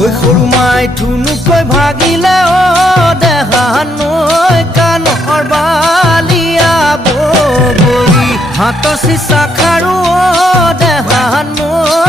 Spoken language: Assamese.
ঐ সৰু মাই ধুনুকৈ ভাগিলে দেহা নৈ কাণৰ বালিয়া বগৰী হাতৰ চিচা খাৰু দেহা নৈ